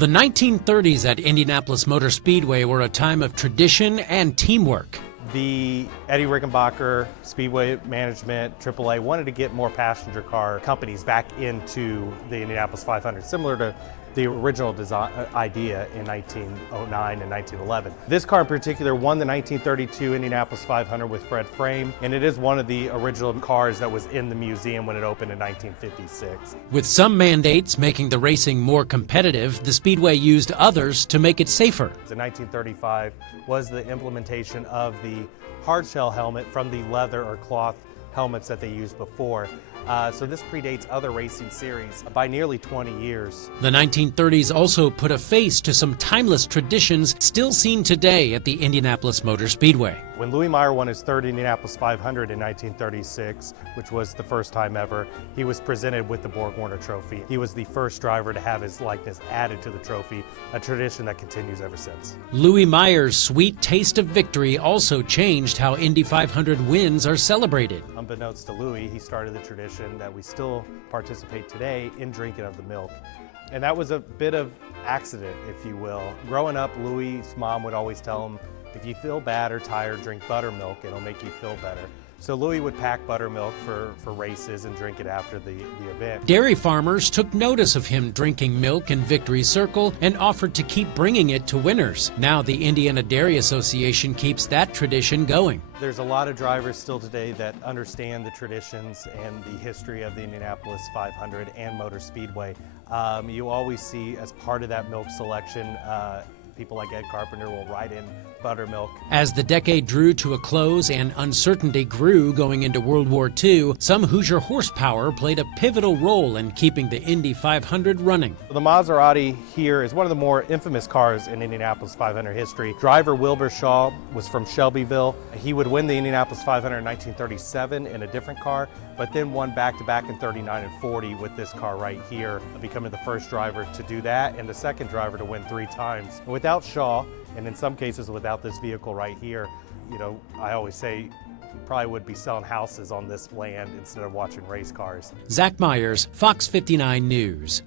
The 1930s at Indianapolis Motor Speedway were a time of tradition and teamwork. The Eddie Rickenbacker Speedway management, AAA, wanted to get more passenger car companies back into the Indianapolis 500, similar to the original design idea in 1909 and 1911. This car in particular won the 1932 Indianapolis 500 with Fred Frame, and it is one of the original cars that was in the museum when it opened in 1956. With some mandates making the racing more competitive, the Speedway used others to make it safer. In 1935 was the implementation of the hardshell helmet from the leather or cloth helmets that they used before. So this predates other racing series by nearly 20 years. The 1930s also put a face to some timeless traditions still seen today at the Indianapolis Motor Speedway. When Louis Meyer won his third Indianapolis 500 in 1936, which was the first time ever, he was presented with the Borg-Warner Trophy. He was the first driver to have his likeness added to the trophy, a tradition that continues ever since. Louis Meyer's sweet taste of victory also changed how Indy 500 wins are celebrated. Unbeknownst to Louis, he started the tradition that we still participate today in drinking of the milk. And that was a bit of accident, if you will. Growing up, Louis' mom would always tell him, if you feel bad or tired, drink buttermilk, it'll make you feel better. So Louis would pack buttermilk for races and drink it after the event. Dairy farmers took notice of him drinking milk in Victory Circle and offered to keep bringing it to winners. Now the Indiana Dairy Association keeps that tradition going. There's a lot of drivers still today that understand the traditions and the history of the Indianapolis 500 and Motor Speedway. You always see, as part of that milk selection, people like Ed Carpenter will write in buttermilk. As the decade drew to a close and uncertainty grew going into World War II, some Hoosier horsepower played a pivotal role in keeping the Indy 500 running. The Maserati here is one of the more infamous cars in Indianapolis 500 history. Driver Wilbur Shaw was from Shelbyville. He would win the Indianapolis 500 in 1937 in a different car, but then won back-to-back in 39 and 40 with this car right here, becoming the first driver to do that and the second driver to win 3 times. And without Shaw, and in some cases without this vehicle right here, you know, I always say you probably would be selling houses on this land instead of watching race cars. Zach Myers, Fox 59 News.